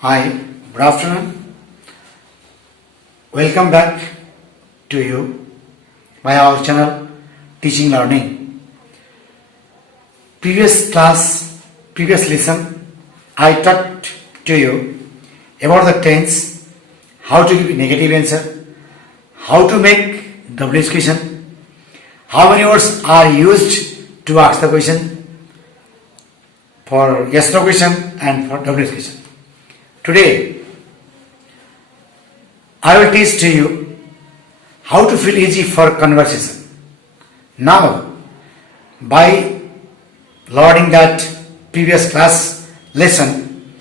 Hi, good afternoon. Welcome back to you by our channel Teaching Learning. Previous lesson, I talked to you about the tense, how to give negative answer, how to make WH question, how many words are used to ask the question for yes no question and for WH question. Today, I will teach to you how to feel easy for conversation. Now, by learning that previous class lesson,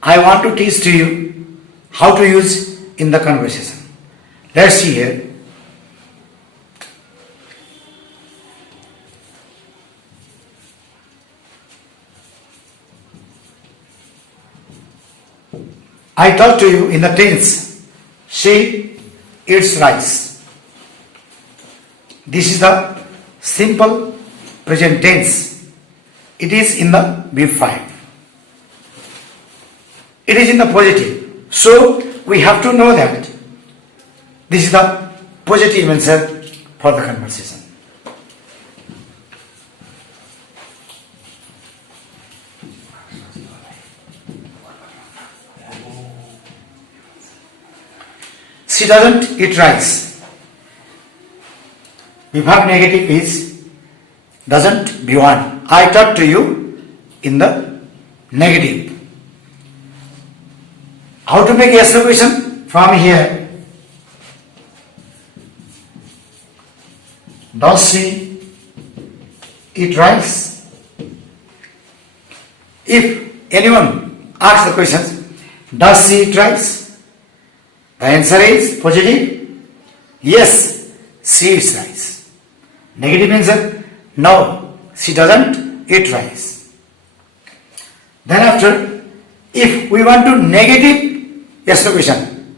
I want to teach to you how to use in the conversation. Let's see here. I talk to you in the tense, she eats rice. This is the simple present tense. It is in the B5. It is in the positive. So we have to know that this is the positive answer for the conversation. She doesn't eat rice. Before negative is doesn't B1. I taught to you in the negative. How to make yes question from here? Does she eat rice? If anyone asks the question, does she eat rice? The answer is positive. Yes, she eats rice. Negative answer, no, she doesn't eat rice. Then after, if we want to negative yes no question,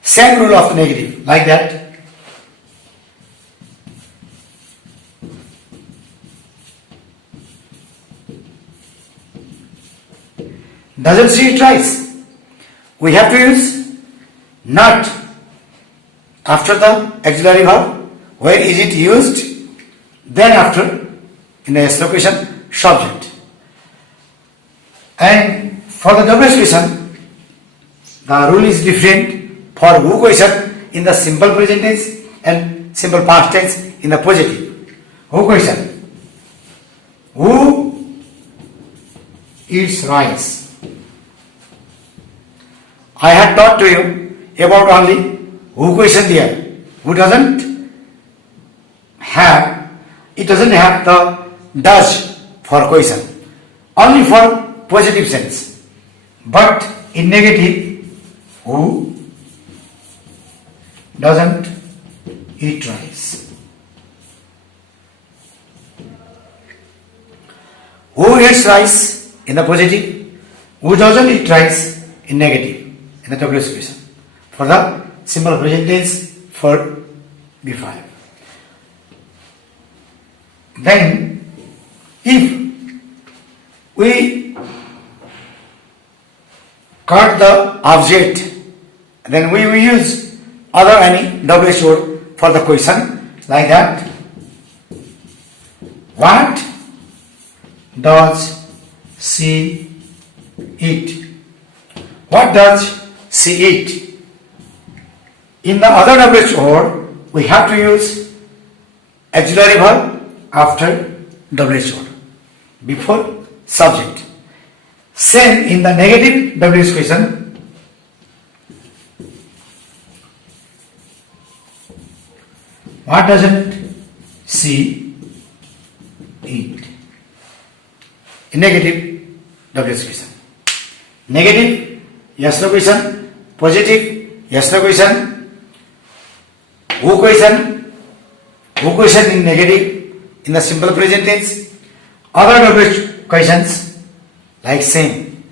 same rule of the negative, like that. Doesn't she eat rice? We have to use not after the auxiliary verb. Where is it used? Then after, in the yes no question, subject. And for the WH question, the rule is different for who question in the simple present tense and simple past tense in the positive. Who question? Who eats rice? I had taught to you about only who question there. Who doesn't have, it doesn't have the does for question. Only for positive sense. But in negative, who doesn't eat rice? Who eats rice in the positive? Who doesn't eat rice in negative? In the WH question. For the simple present tense for B5. Then, if we cut the object, then we will use other any WH word for the question, like that. What does she eat? What does she eat? In the other WH word, we have to use auxiliary verb after WH word before subject. Same in the negative WH question. What doesn't she eat? In negative WH question. Negative yes no question. Positive yes no question. Who question in negative in the simple present tense. Other WH questions like same.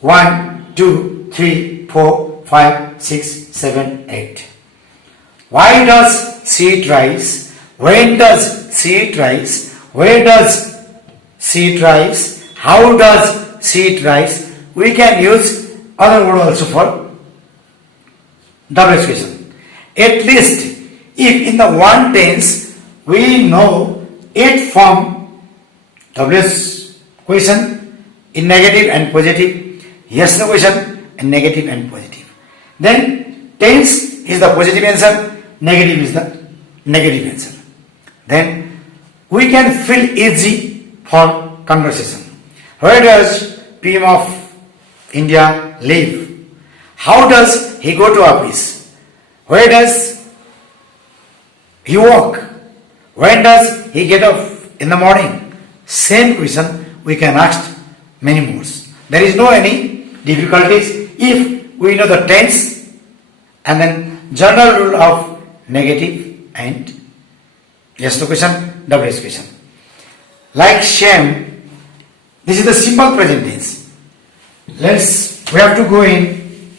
1, 2, 3, 4, 5, 6, 7, 8. Why does she eat rice? When does she eat rice? Where does she eat rice? How does she eat rice? We can use other word also for WH question. At least if in the one tense we know 8 form WH question in negative and positive, yes no question in negative and positive. Then tense is the positive answer, negative is the negative answer. Then we can feel easy for conversation. Where does PM of India live? How does he go to office? Where does he walk? When does he get up in the morning? Same question we can ask many more. There is no any difficulties if we know the tense and then general rule of negative and yes no question, WH question. Like shame, this is the simple present tense. We have to go in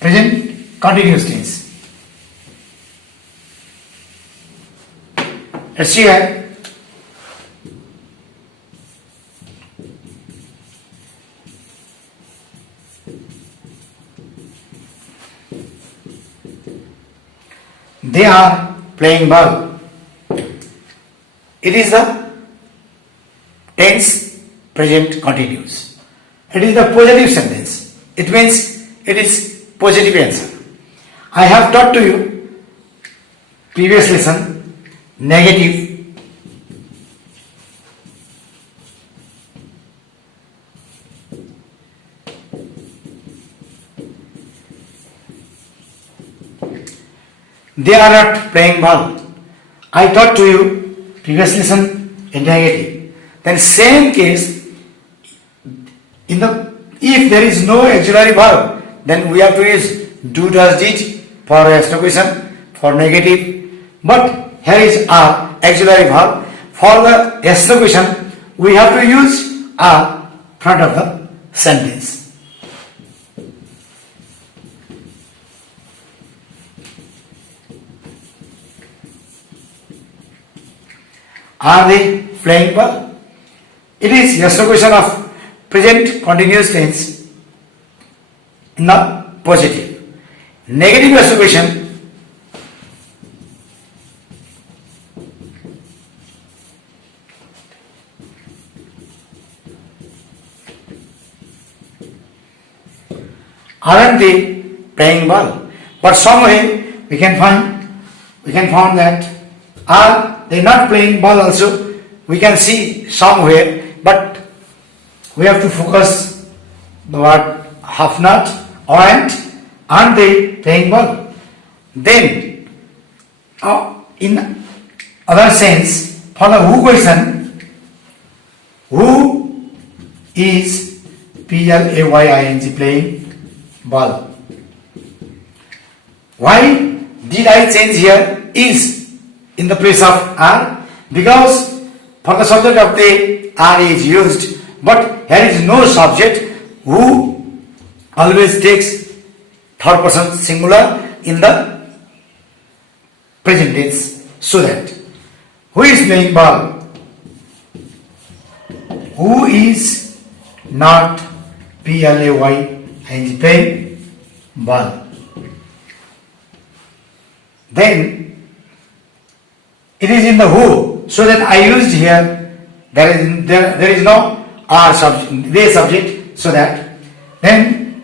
present continuous tense. Let's see here. They are playing ball. It is the tense present continuous. It is the positive sentence. It means it is positive answer. I have taught to you previous lesson negative they are not playing ball. I taught to you previous lesson in negative. Then same case if there is no auxiliary verb, then we have to use do, does, did for yes no question for negative. But here is a auxiliary verb. For the yes no question, we have to use a front of the sentence. Are they playing ball? It is yes no question of present continuous tense in the positive. Negative yes no question aren't they playing ball? But somewhere we can find that are they not playing ball also? We can see somewhere, but we have to focus the word have not aren't they playing ball? Then in other sense, for the who question, who is PLAYING playing ball? Why did I change here is in the place of are? Because for the subject of the are is used, but here is no subject. Who always takes third person singular in the present tense, so that who is playing ball? Who is not PLAYING playing ball? Then it is in the who, so that I used here there is no are subject, they subject, so that then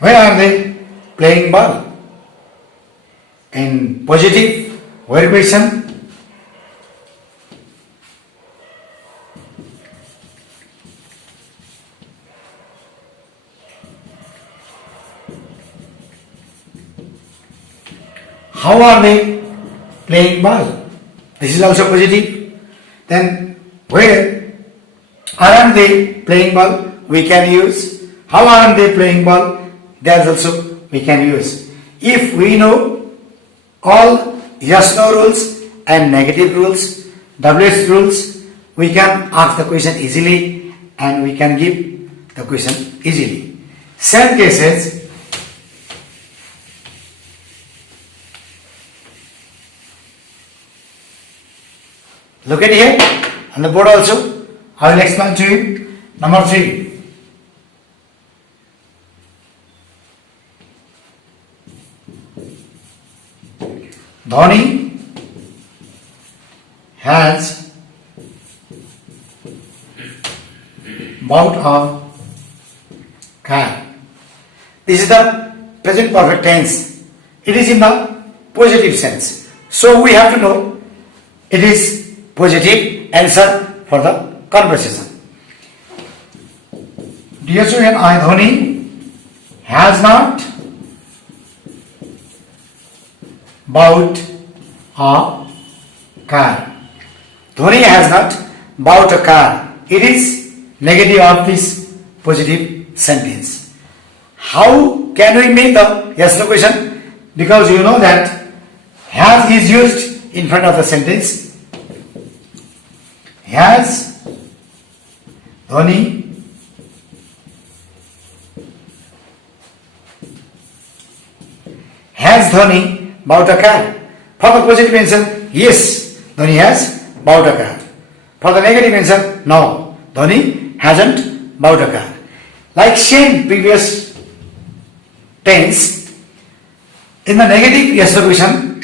where are they playing ball? In positive, where question? How are they playing ball? This is also positive. Then where aren't they playing ball? We can use how aren't they playing ball? That's also we can use. If we know all yes no rules and negative rules, WH rules, we can ask the question easily and we can give the question easily. Same cases, look at here on the board also. I will explain to you. Number 3. Dhoni has bought a car. This is the present perfect tense. It is in the positive sense. So we have to know it is positive answer for the conversation. Dear student, I Dhoni has not bought a car. Dhoni has not bought a car. It is negative of this positive sentence. How can we make the yes no question? Because you know that has is used in front of the sentence. Has Dhoni bought a car? For the positive answer, yes, Dhoni has bought a car. For the negative answer, no, Dhoni hasn't bought a car. Like same previous tense, in the negative yes no question,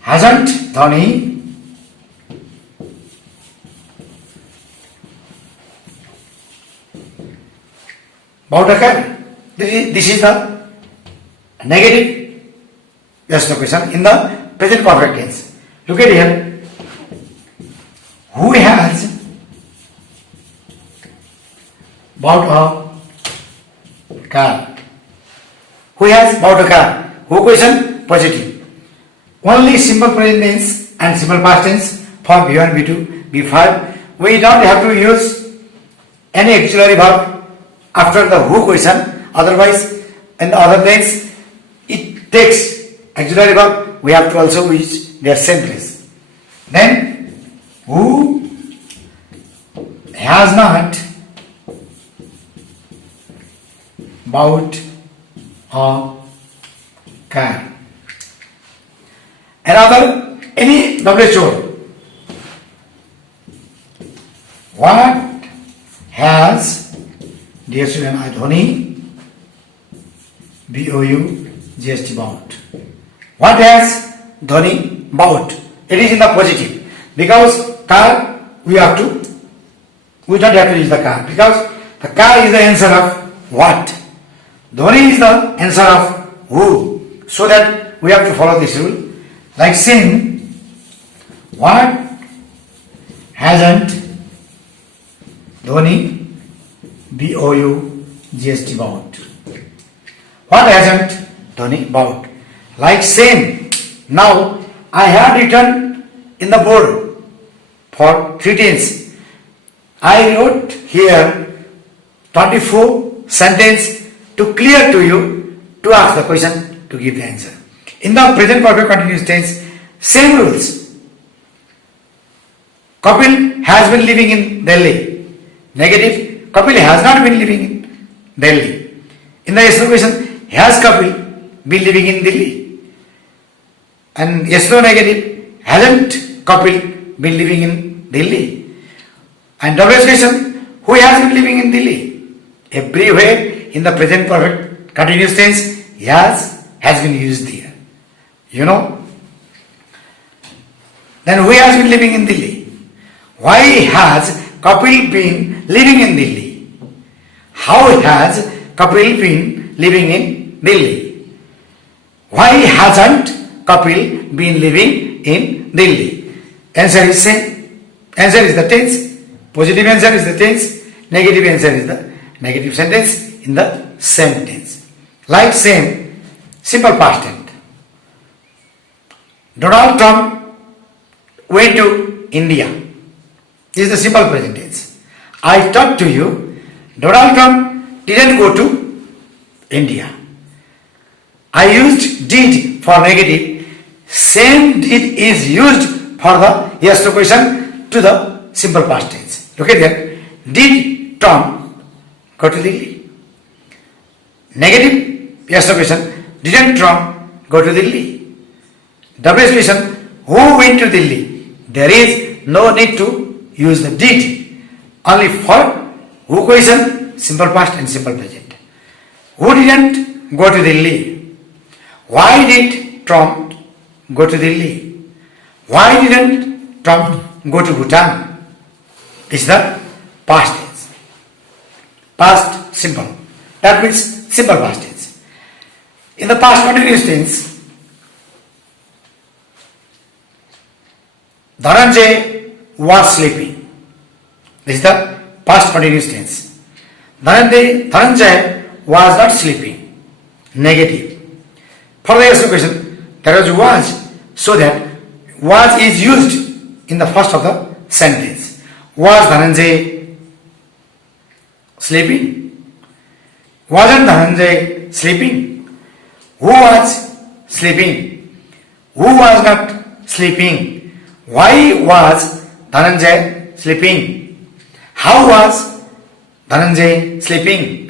hasn't Dhoni bought a car? This is the negative yes no question in the present perfect tense. Look at here. Who has bought a car? Who has bought a car? Who question? Positive. Only simple present tense and simple past tense for B1, B2, B5. We don't have to use any auxiliary verb after the who question. Otherwise, in the other tense, it takes auxiliary verb. We have to also use their same place. Then, who has not bought a car? Another, any WHO. What has, dear student, I Dhoni, BOU, bought? What has Dhoni bought? It is in the positive. Because car, we don't have to use the car. Because the car is the answer of what? Dhoni is the answer of who. So that we have to follow this rule. Like saying, what hasn't Dhoni, BOU, bought? What hasn't Dhoni bought? Like same. Now I have written in the board for 3 tense. I wrote here 24 sentence to clear to you to ask the question to give the answer. In the present perfect continuous tense, same rules. Kapil has been living in Delhi. Negative, Kapil has not been living in Delhi. In the yes no question, has Kapil been living in Delhi? And yes no negative, hasn't Kapil been living in Delhi? And WH question, who has been living in Delhi? Everywhere in the present perfect continuous tense, has been used here. You know? Then who has been living in Delhi? Why has Kapil been living in Delhi? How has Kapil been living in Delhi? Why hasn't Kapil been living in Delhi? Answer is same. Answer is the tense. Positive answer is the tense. Negative answer is the negative sentence in the same tense. Like same, simple past tense. Donald Trump went to India. This is the simple present tense. I talked to you, Donald Trump didn't go to India. I used did for negative. Same did is used for the yes no question to the simple past tense. Look at here. did Tom go to Delhi? Negative, yes or question, didn't Tom go to Delhi? WH question, who went to Delhi? There is no need to use the did. Only for who question, simple past and simple present. Who didn't go to Delhi? Why did Tom go to Delhi? Why didn't Tom go to Bhutan? This is the past tense. Past simple. That means simple past tense. In the past continuous tense, Dhananjay was sleeping. This is the past continuous tense. Dhananjay was not sleeping. Negative. For the question, there was, so that was is used in the first of the sentence. Was Dhananjay sleeping? Wasn't Dhananjay sleeping? Who was sleeping? Who was not sleeping? Why was Dhananjay sleeping? How was Dhananjay sleeping?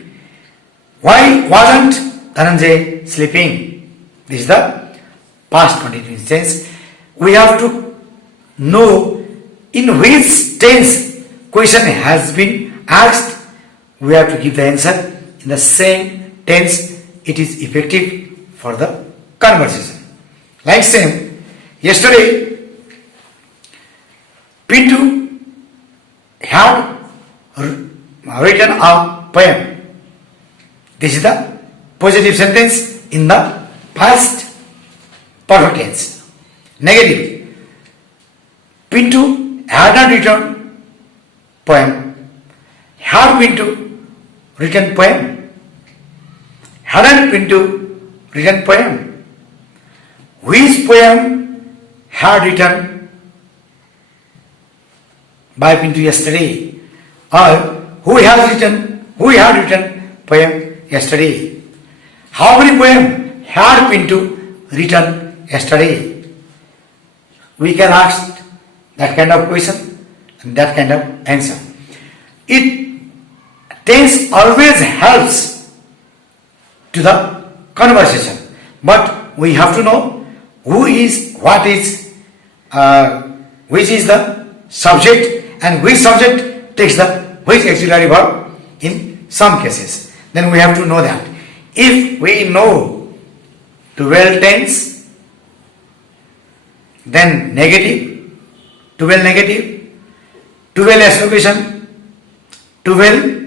Why wasn't Dhananjay sleeping? This is the past continuous tense. We have to know in which tense question has been asked. We have to give the answer in the same tense it is effective for the conversation. Like same, yesterday Pintu had written a poem. This is the positive sentence in the past perfect tense. Negative. Pintu had not written poem. Had Pintu written poem? Hadn't Pintu written poem? Which poem had written by Pintu yesterday? Or who had written poem yesterday? How many poem had Pintu written yesterday? We can ask that kind of question and that kind of answer. It tense always helps to the conversation, but we have to know who is, what is, which is the subject and which subject takes the which auxiliary verb in some cases. Then we have to know that. If we know 12 tense, then negative, 12 negative, 12 exclamation, 12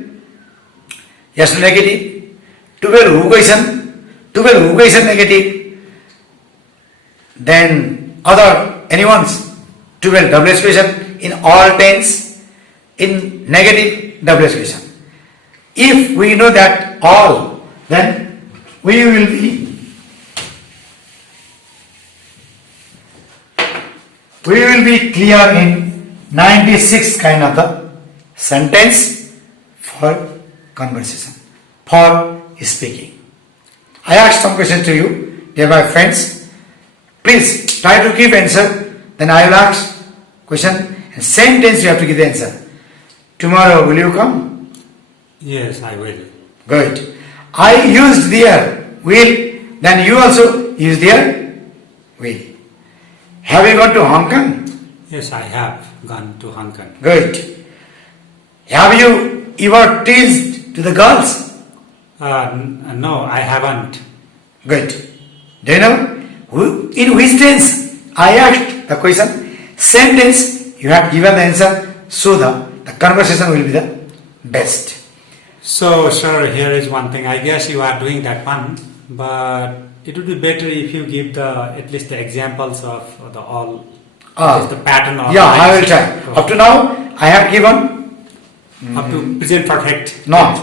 yes negative, 12 who question, 12 who question negative, then other anyone's 12 double exclamation in all tense in negative double exclamation. If we know that all, then we will be clear in 96 kind of the sentence for conversation, for speaking. I asked some questions to you, dear my friends. Please try to give answer. Then I will ask question and same tense you have to give the answer. Tomorrow will you come? Yes, I will. Good. I used their will. Then you also use their will. Have you gone to Hong Kong? Yes, I have gone to Hong Kong. Good. Have you ever teased to the girls? No, I haven't. Good. Do you know in which tense I asked the question? Same tense you have given the answer, so the conversation will be the best. So, sir, here is one thing. I guess you are doing that one, but it would be better if you give at least the examples of the all, just the pattern of. Yeah, I will try. Up to now, I have given up to present perfect. not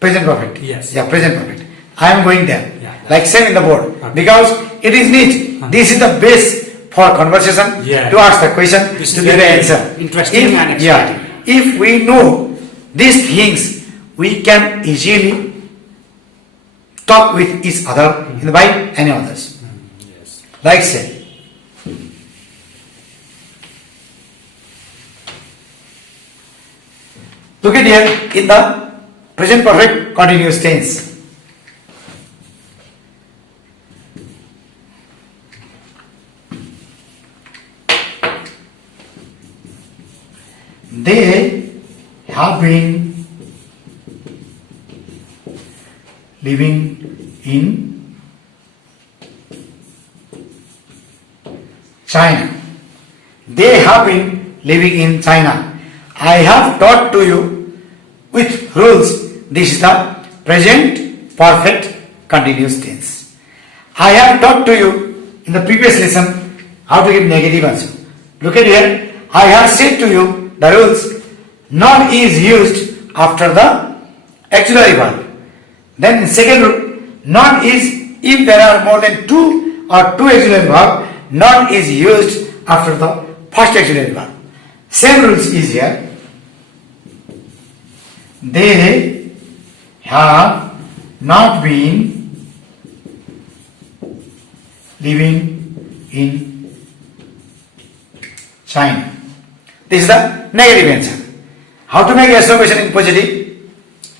present perfect. Yes. Yeah, present perfect. I am going there. Yeah, like same in the board. Okay. Because it is neat. This is the base for conversation Yeah. to ask the question, This to is give the very answer. interesting and exciting. If we know these things, we can easily talk with each other by any others. Yes. Like say, Look at here in the present perfect continuous tense. They have been living in China. They have been living in China. I have taught to you with rules. This is the present perfect continuous tense. I have taught to you in the previous lesson how to give negative answer. Look at here. I have said to you the rules. Not is used after the auxiliary verb. Then in second rule, not is if there are more than two or two auxiliary verb, not is used after the first auxiliary verb. Same rules is here. They have not been living in China. This is the negative answer. How to make exclamation in positive?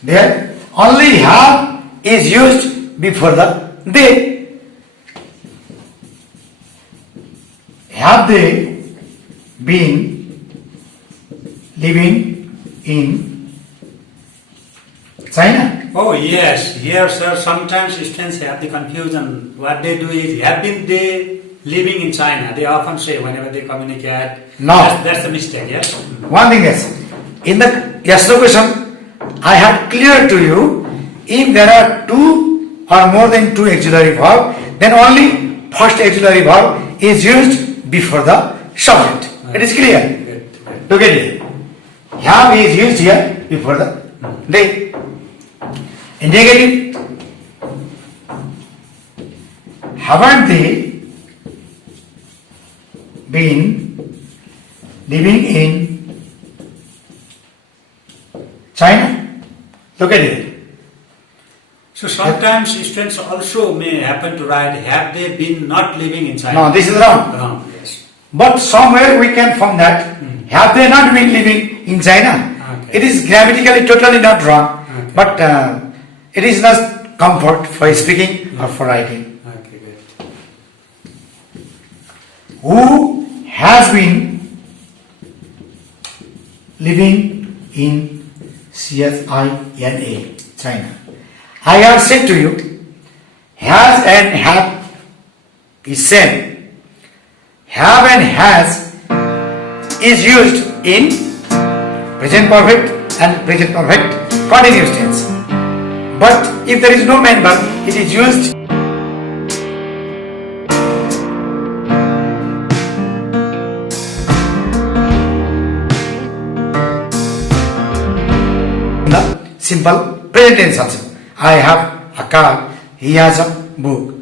There only have is used before the they. Have they been living in China? Oh yes, here sir, sometimes students have the confusion. What they do is, have been they living in China? They often say whenever they communicate. No. That's a mistake, yes? One thing is, in the yes no question, I had cleared to you, if there are two or more than two auxiliary verb, then only first auxiliary verb is used before the subject. It is clear. Good. Look at it. Have is used here before the they. In negative, haven't they been living in China? Look at it. So sometimes students also may happen to write, have they been not living in China? No, this is wrong. Wrong, yes. But somewhere we can form that. Have they not been living in China? Okay. It is grammatically totally not wrong. Okay. But it is not comfort for speaking or for writing. Okay, good. Who has been living in China, China? I have said to you, has and have is same. Have and has is used in present perfect and present perfect continuous tense. But if there is no main verb, it is used in the simple present tense also. I have a car, he has a book.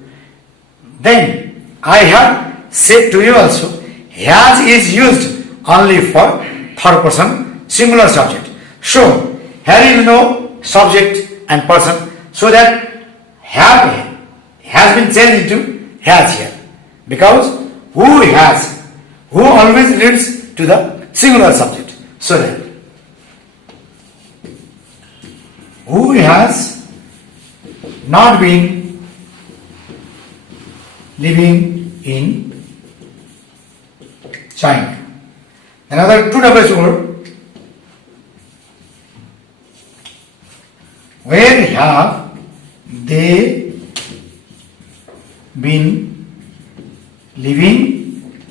Then I have said to you also, has is used only for third person singular subject. So here is no subject and person, so that have has been changed into has here, because who always leads to the singular subject. So that who has not been living in China. Another two doubles word. Where have they been living?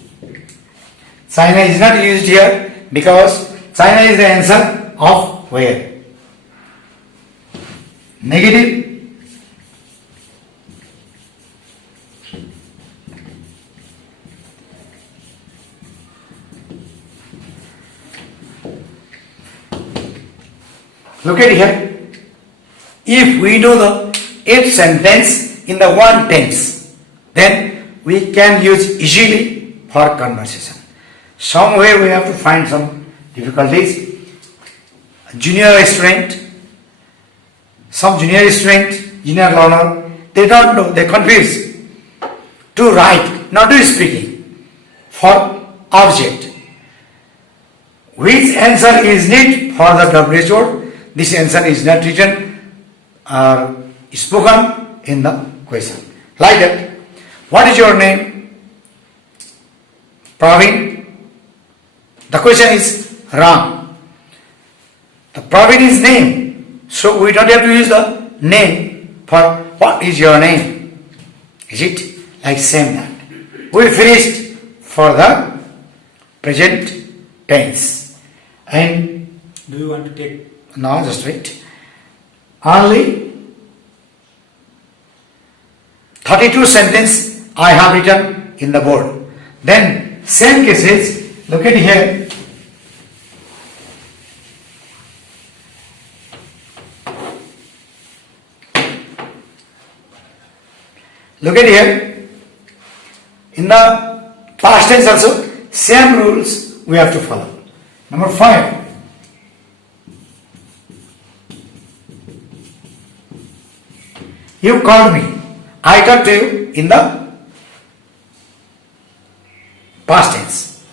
China is not used here because China is the answer of where. Negative. Look at here. If we know the if sentence in the one tense, then we can use easily for conversation. Somewhere we have to find some difficulties. Junior student, some junior student, junior learner, they don't know, they confuse to write, not to speaking for object. Which answer is need for the WH word. This answer is not written or spoken in the question. Like that. What is your name? Praveen. The question is wrong. The Praveen is name. So we don't have to use the name for what is your name. Is it? Like same that. We finished for the present tense. And Do you want to take? now just wait. Only 32 sentences I have written in the board. Then same cases, look at here. Look at here. In the past tense also, same rules we have to follow. Number 5. You called me. I talked to you in the past tense.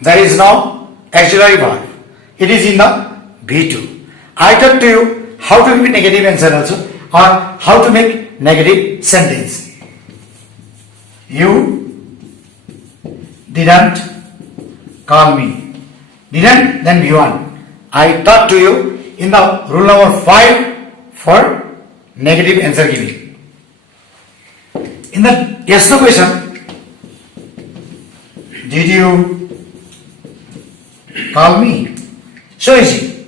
There is no auxiliary verb. It is in the V2. I talked to you how to give negative answer also, or how to make negative sentence. You didn't call me. Didn't, then V1. I talked to you in the rule number 5 for negative answer giving. In the yes no question, did you call me? So easy.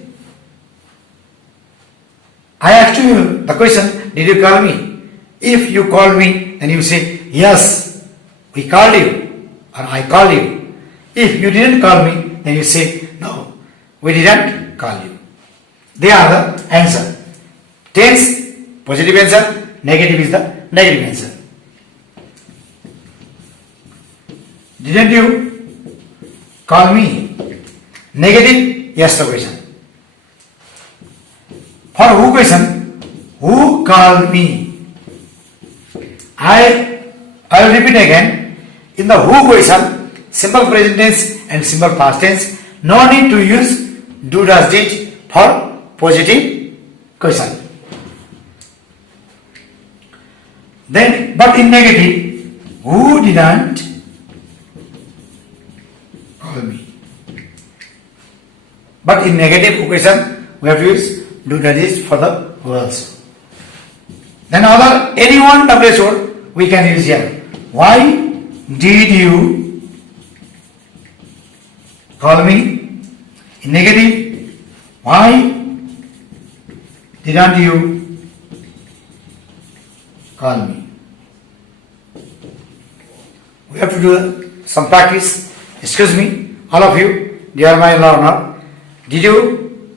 I asked you the question, did you call me? If you call me, then you say, yes, we called you, or I called you. If you didn't call me, then you say, no, we didn't call you. They are the answer. Tense, positive answer, negative is the negative answer. Didn't you call me? Negative, yes no question. For who question? Who called me? I will repeat again. In the who question, simple present tense and simple past tense, no need to use do does did for positive question. Then, but in negative, who didn't call me? But in negative question, we have to use do that is for the who also. Then other anyone WH word we can use here. Why did you call me? In negative, why didn't you call me? We have to do some practice. Excuse me, all of you, dear my learner, did you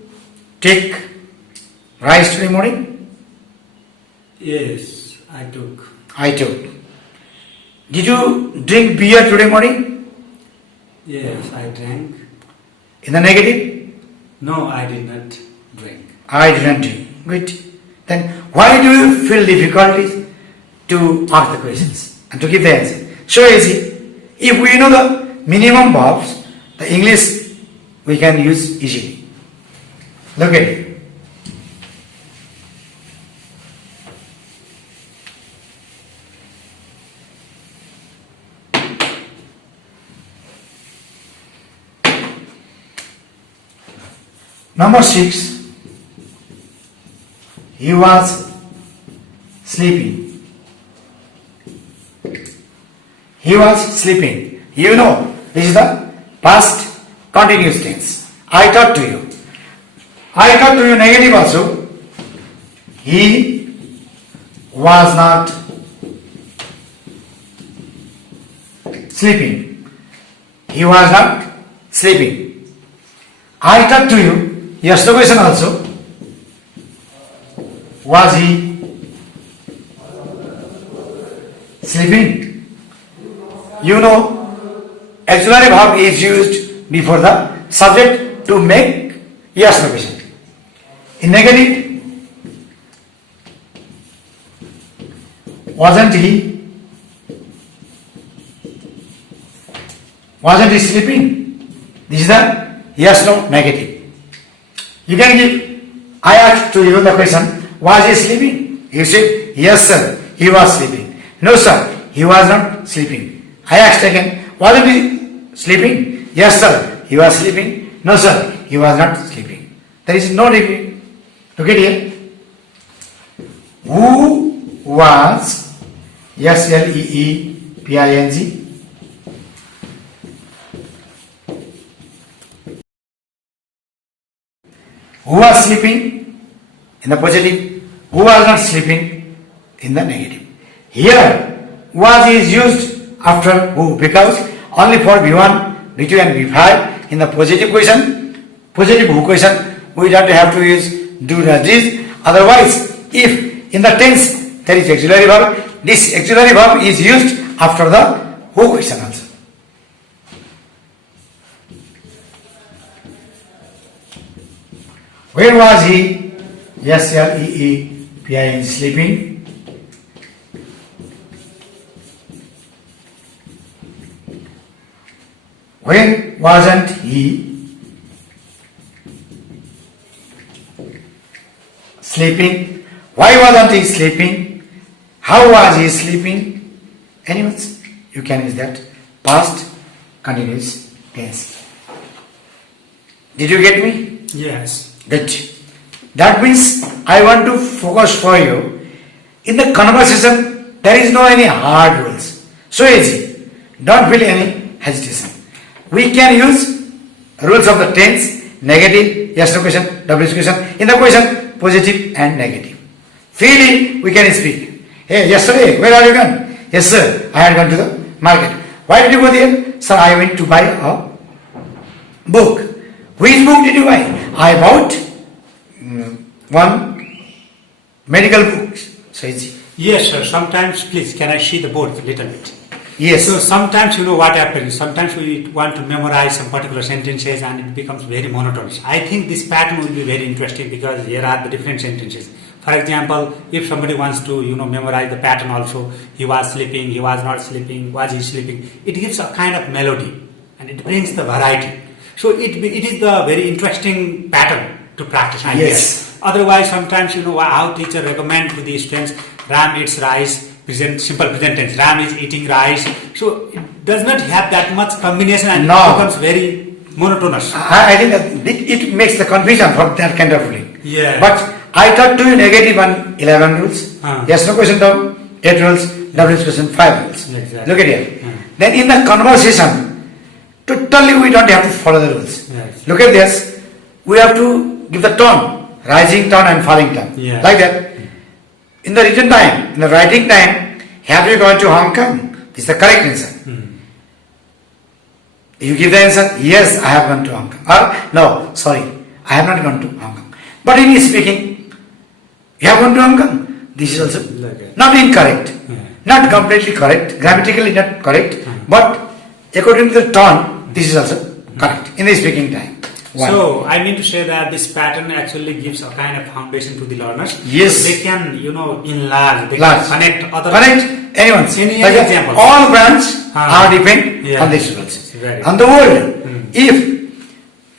take rice today morning? Yes, I took. I took. Did you drink beer today morning? Yes, I drank. In the negative? No, I did not drink. I didn't drink. Good. Then why do you feel difficulties to ask the questions and to give the answer? So easy. If we know the minimum verbs, the English we can use easily. Look at it. Number 6. He was sleeping. He was sleeping. You know, this is the past continuous tense. I talked to you. I talked to you negative also. He was not sleeping. He was not sleeping. I talked to you. Yes, no question also. Was he sleeping? You know, auxiliary verb is used before the subject to make yes no question. In negative, wasn't he sleeping? This is the yes no negative. You can give, I asked to you the question, was he sleeping? You said, yes sir, he was sleeping. No sir, he was not sleeping. I asked again, was he sleeping? Yes sir, he was sleeping. No sir, he was not sleeping. There is no repeat. Look at here. Who was, S-L-E-E-P-I-N-G, who was sleeping in the positive, who was not sleeping in the negative. Here, was is used after who, because only for V1, V2 and V5 in the positive question, positive who question, we don't have to use do as this. Otherwise, if in the tense there is auxiliary verb, this auxiliary verb is used after the who question also. Where was he? S-L-E-E-P-I-N, sleeping. When wasn't he sleeping? Why wasn't he sleeping? How was he sleeping? Anyone? You can use that. Past continuous tense. Did you get me? Yes. Good. That means I want to focus for you. In the conversation, there is no any hard rules. So easy. Don't feel any hesitation. We can use rules of the tense, negative, yes no question, W question. In the question, positive and negative. Freely we can speak. Hey, yesterday, where are you gone? Yes sir, I had gone to the market. Why did you go there? Sir, I went to buy a book. Which book did you buy? I bought one medical book. So easy. Yes, sir. Sometimes, please, can I see the board a little bit? Yes. So sometimes, what happens, sometimes we want to memorize some particular sentences and it becomes very monotonous. I think this pattern will be very interesting because here are the different sentences. For example, if somebody wants to, memorize the pattern also, he was sleeping, he was not sleeping, was he sleeping, it gives a kind of melody and it brings the variety. So it is the very interesting pattern to practice. I guess. Otherwise, sometimes, how teacher recommend to the students, Ram eats rice, simple present tense. Ram is eating rice. So it does not have that much combination and it becomes very monotonous. I think that it makes the confusion for that kind of ruling. Yeah. But I taught to you negative and 11 rules. Yes, no question down, 8 rules, W question 5 rules. Exactly. Look at here. Then in the conversation, totally we don't have to follow the rules. Yes. Look at this. We have to give the tone, rising tone and falling tone. Yeah. Like that. In the written time, in the writing time, have you gone to Hong Kong? This is the correct answer. You give the answer, yes, I have gone to Hong Kong. Or, no, sorry, I have not gone to Hong Kong. But in speaking, you have gone to Hong Kong. This is also not incorrect. Not completely correct, grammatically not correct, but according to the tone, this is also correct in the speaking time. One. So I mean to say that this pattern actually gives a kind of foundation to the learners. Yes. They can, enlarge, they can connect other. Connect anyone. Any Like example. all brands are depend on these rules. On the world, if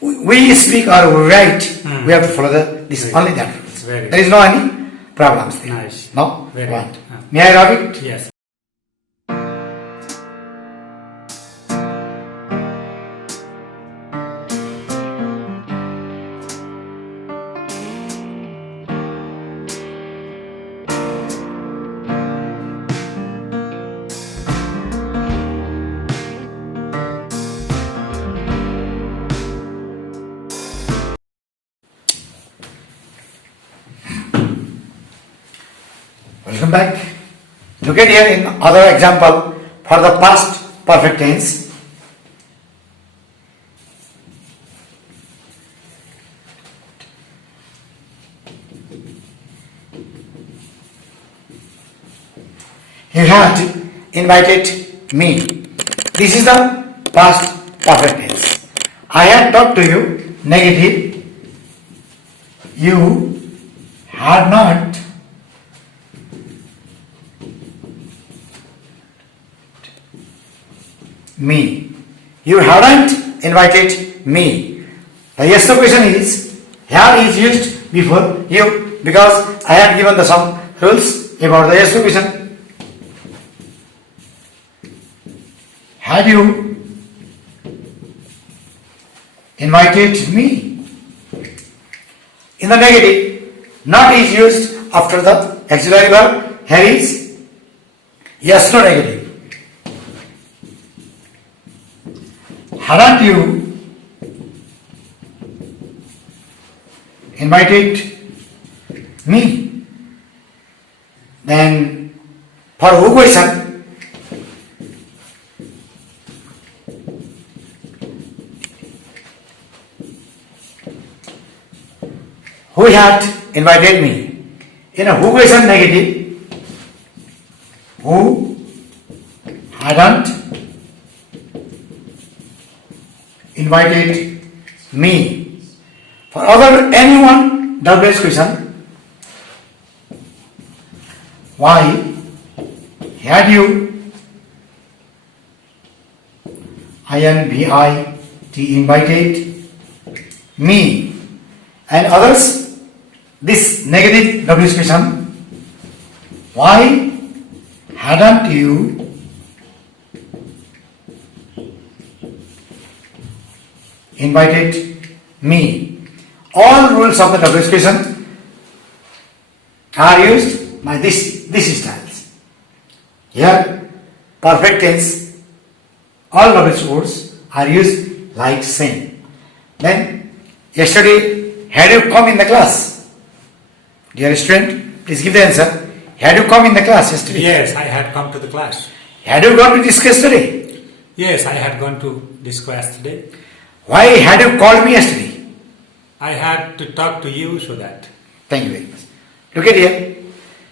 we speak or we write, we have to follow this only that rules. There is no any problems there. Nice. No? Very One. good. May I rub it? Yes. Welcome back. Look at here in other example for the past perfect tense. He had invited me. This is the past perfect tense. I had talked to you negative. You had not me. You hadn't invited me. The yes no question is Had is used before you because I had given the some rules about the yes question. Had you invited me? In the negative, not is used after the auxiliary verb. Here is yes, no, negative. Hadn't you invited me? Then for who question? Who had invited me? In a who question negative, who hadn't invited me. For other anyone, WH question, why had you invited me? And others, this negative WH question, why hadn't you invited me? All rules of the WH question are used by this styles. Here, perfect tense, all WH words are used like same. Then, yesterday, had you come in the class? Dear student, please give the answer. Had you come in the class yesterday? Yes, I had come to the class. Had you gone to this class today? Yes, I had gone to this class today. Why had you called me yesterday? I had to talk to you so that. Thank you very much. Look at here.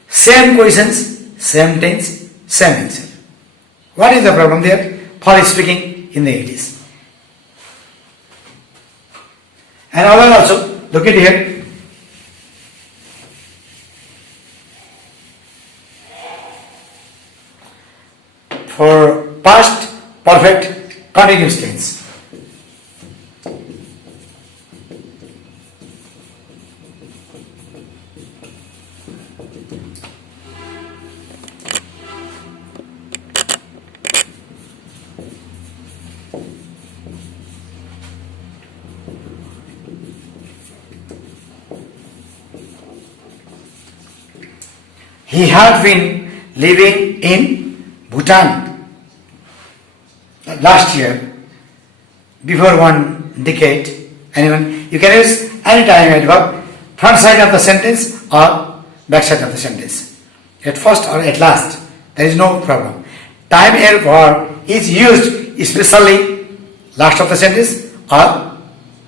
Same questions, same tense, same answer. What is the problem there? For speaking in the English. And other also, look at here. For past perfect continuous tense. He had been living in Bhutan last year, before 1 decade. Anyone, you can use any time at verb, front side of the sentence or back side of the sentence. At first or at last, there is no problem. Time at verb is used especially last of the sentence or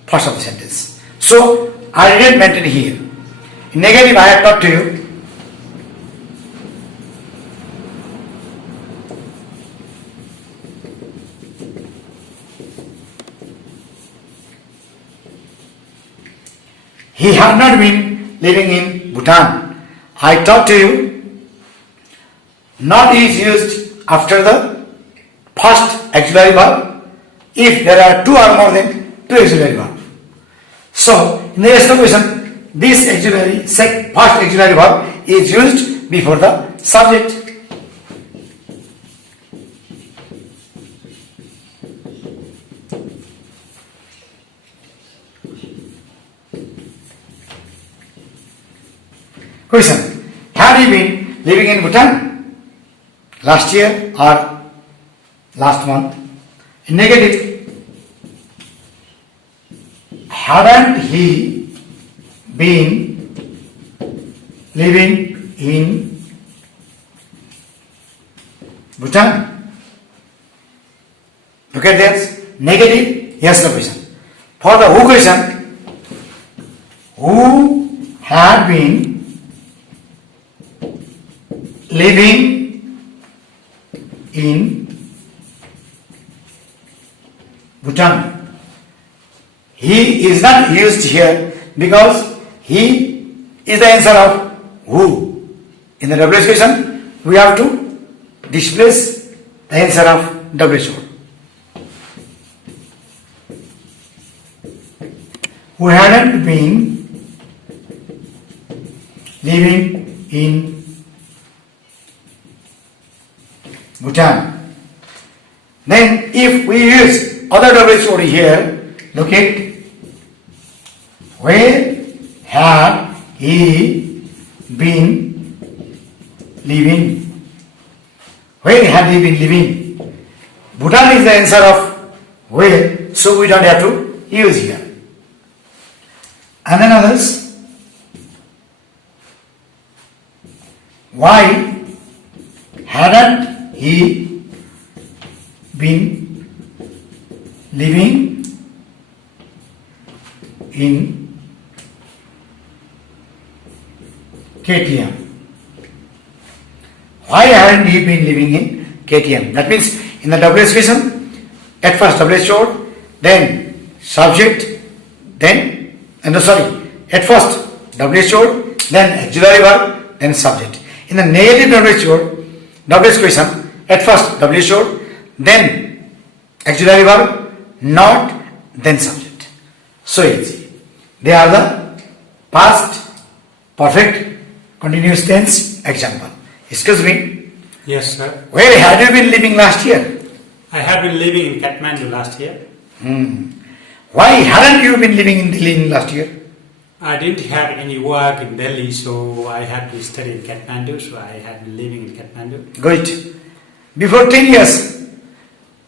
first of the sentence. So I didn't mention here. In negative, I have taught to you. He had not been living in Bhutan. I taught to you, not is used after the first auxiliary verb if there are two or more than two auxiliary verbs. So, in the next question, this auxiliary, first auxiliary verb is used before the subject. Question. Had he been living in Bhutan last year or last month? In negative. Hadn't he been living in Bhutan? Look at this. Negative, yes, no question. For the who question, who had been living in Bhutan. He is not used here because he is the answer of who. In the WH question, we have to displace the answer of WH. Who hadn't been living in Bhutan. Then if we use other WH over here, look at where had he been living? Where had he been living? Bhutan is the answer of where, so we don't have to use here. And then others, why hadn't he been living in KTM? Why hadn't he been living in KTM? That means in the WH question, at first WH word, then subject, then, at first WH word, then auxiliary verb, then subject. In the negative WH word, WH question, at first WH word, then auxiliary verb, not, then subject. So easy. They are the past perfect continuous tense example. Excuse me. Yes, sir. Where had you been living last year? I have been living in Kathmandu last year. Why hadn't you been living in Delhi in last year? I didn't have any work in Delhi, so I had to study in Kathmandu, so I had been living in Kathmandu. Good. Before 10 years,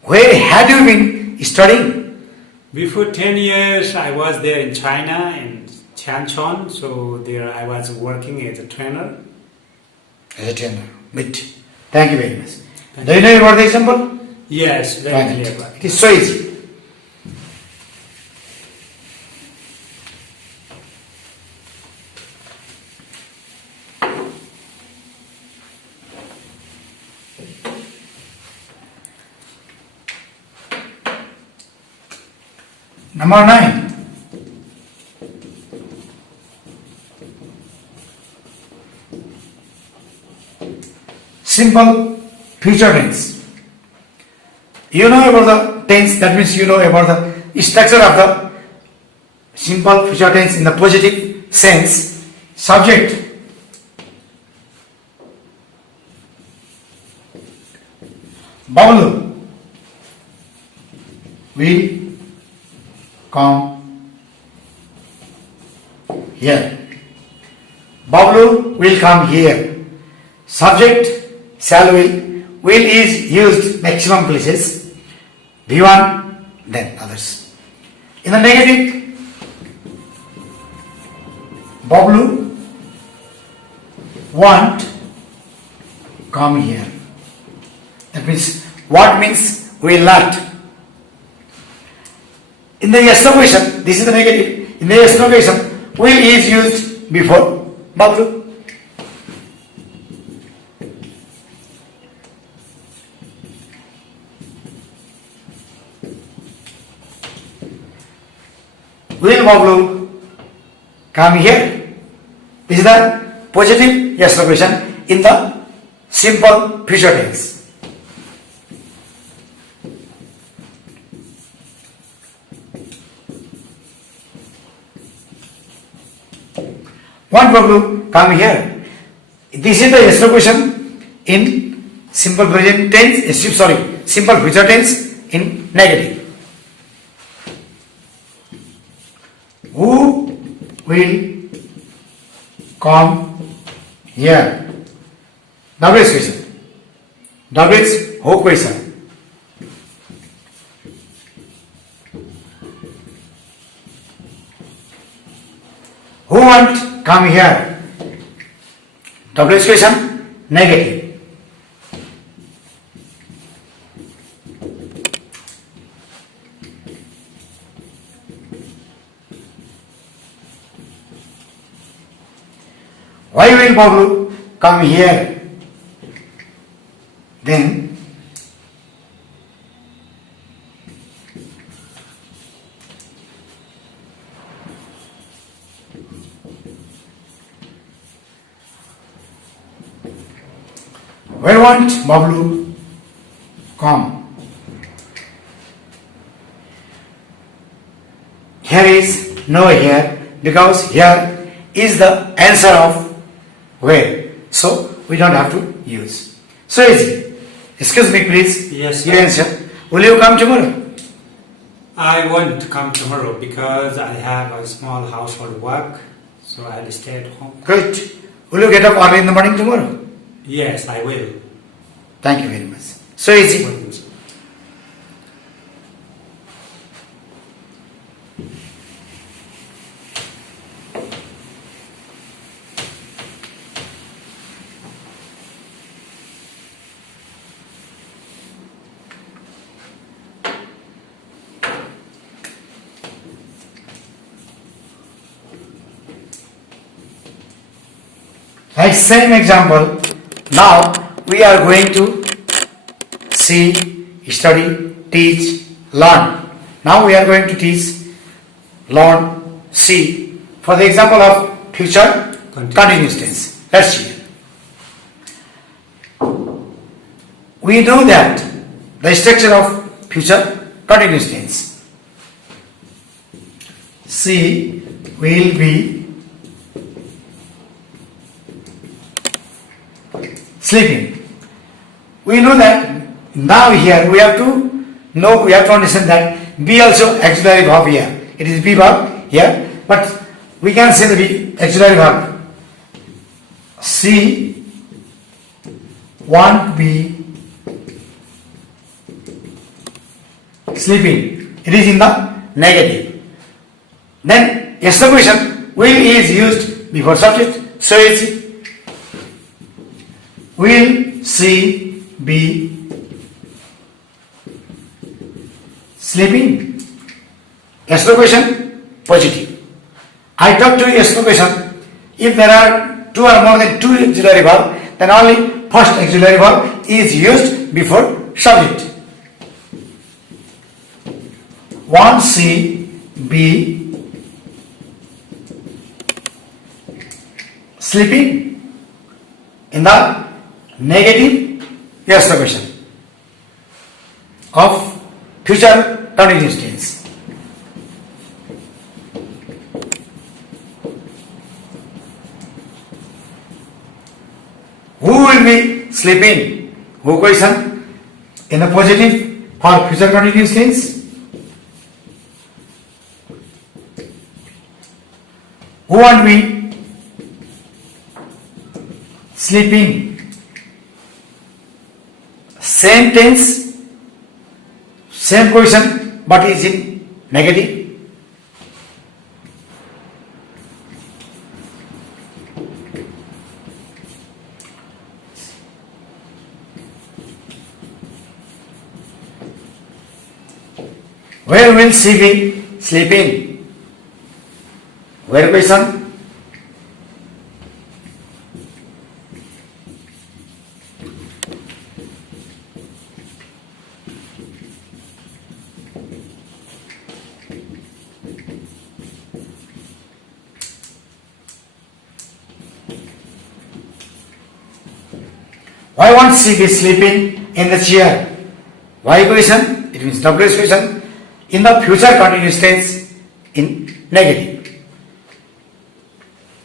where had you been studying? Before 10 years, I was there in China, in Tianchon, so there I was working as a trainer. As a trainer. Good. Thank you very much. Do you know about the example? Yes, very clear. It is so easy. Number 9. Simple future tense. You know about the tense, that means you know about the structure of the simple future tense in the positive sense. Subject, Bablu will come here. Bablu will come here. Subject, shall will. Will is used maximum places. V1, then others. In the negative, Bablu won't come here. That means, what means will not. In the yes no question, this is the negative. In the yes no question, will is used before Bablu. Will Bablu come here? This is the positive yes no question in the simple future tense. Won't Bablu come here? This is the yes no question in simple present tense, simple future tense in negative. Who will come here? WH question. WH who question. Who won't come here? WH question negative. Why will Bablu come here? Then where won't Bablu come? Here is no here because here is the answer of where. So we don't have to use. So easy. Excuse me, please. Yes, You sir. answer. Will you come tomorrow? I won't come tomorrow because I have a small household work, so I'll stay at home. Good. Will you get up early in the morning tomorrow? Yes, I will. Thank you very much. So easy. Like same example, now we are going to see, study, teach, learn. Now we are going to teach, learn, see. For the example of future continuous tense. Let's see. We know that the structure of future continuous tense. See will be sleeping. We know that now here we have to know, we have to understand that be also auxiliary verb here. It is be verb here, but we can say the be auxiliary verb. See won't be sleeping. It is in the negative. Then exclamation will is used before subject. So it's will she be sleeping? Exclamation positive. I talk to you exclamation. If there are two or more than two auxiliary verb, then only first auxiliary verb is used before subject. Won't she be sleeping? In the negative exclamation of future continuous tense. Who will be sleeping? Who question? In the positive for future continuous tense. Who won't be sleeping? Same tense, same question, but is in negative. Where will she be sleeping? Where question? Why won't she be sleeping in the chair? Why question? It means WH question. In the future continuous tense in negative.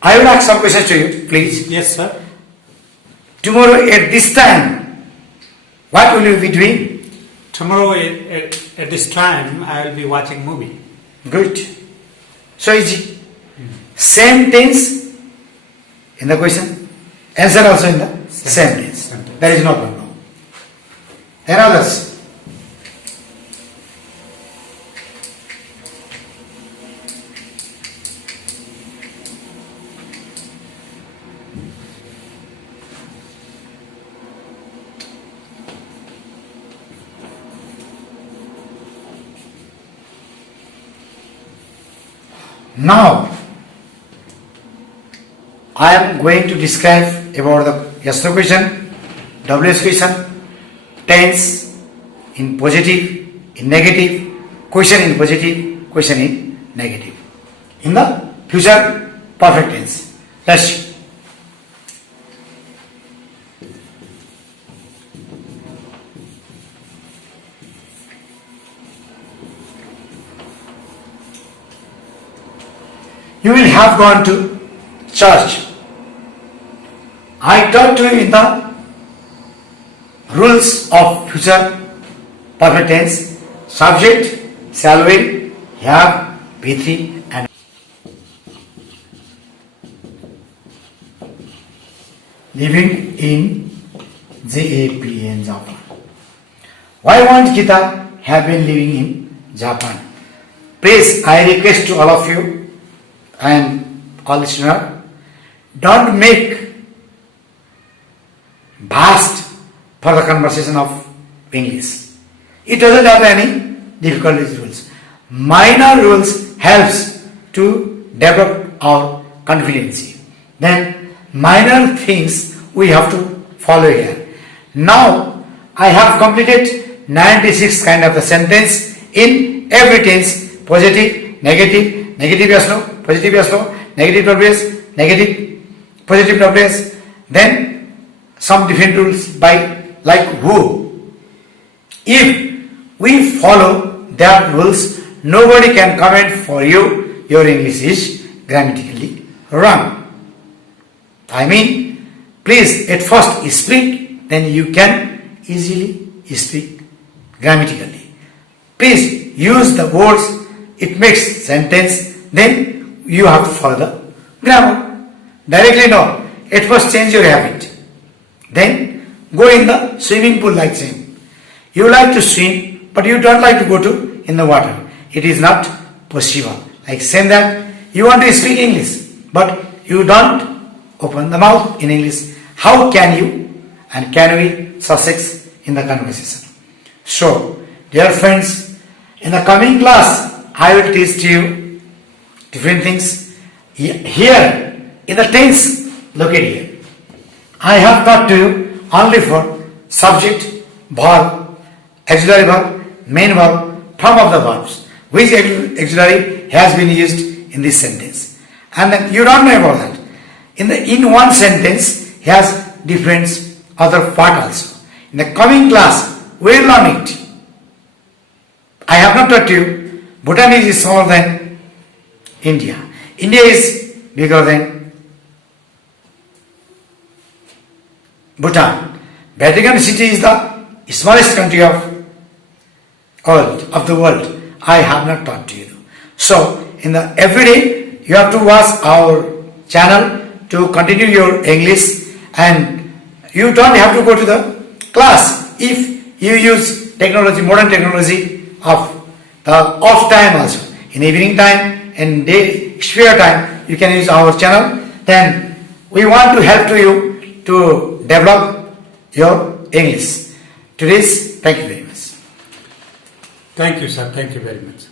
I will ask some questions to you, please. Yes, sir. Tomorrow at this time, what will you be doing? Tomorrow at this time, I will be watching movie. Good. So easy. Same tense in the question. Answer also in the same tense. There is no problem. Here are others. Now, I am going to describe about the yes no question, WH question, tense in positive, in negative, question in positive, question in negative. In the future perfect tense. Let's see. You will have gone to church. I taught you in the rules of future perfect tense, subject, shall we, have, B3 and living in Japan, Japan. Why won't Gita have been living in Japan? Please, I request to all of you and all listeners, don't make vast for the conversation of English. It doesn't have any difficulties rules. Minor rules helps to develop our confidence. Then minor things we have to follow here. Now I have completed 96 kind of the sentence in every tense: positive, negative, negative yes no, positive yes no, negative WS, negative, positive WS. Then some different rules by like who. If we follow their rules, nobody can comment for you your English is grammatically wrong. I mean, please at first speak, then you can easily speak grammatically. Please use the words, it makes sentence, then you have to follow the grammar. Directly no, at first change your habit. Then go in the swimming pool like same. You like to swim, but you don't like to go to in the water. It is not possible. Like same that you want to speak English, but you don't open the mouth in English. How can you and can we success in the conversation? So, dear friends, in the coming class, I will teach you different things. Here, in the tense, look at here. I have taught to you only for subject, verb, auxiliary verb, main verb, form of the verbs. Which auxiliary has been used in this sentence. And then you don't know about that. In one sentence, has different other part also. In the coming class, we will learn it. I have not taught you, Bhutan is smaller than India. India is bigger than Bhutan. Vatican City is the smallest country of the world. I have not taught to you. So, in the everyday, you have to watch our channel to continue your English, and you don't have to go to the class if you use technology, modern technology of the off time also. In evening time and day spare time, you can use our channel. Then we want to help to you to develop your English. Today's, thank you very much. Thank you, sir. Thank you very much.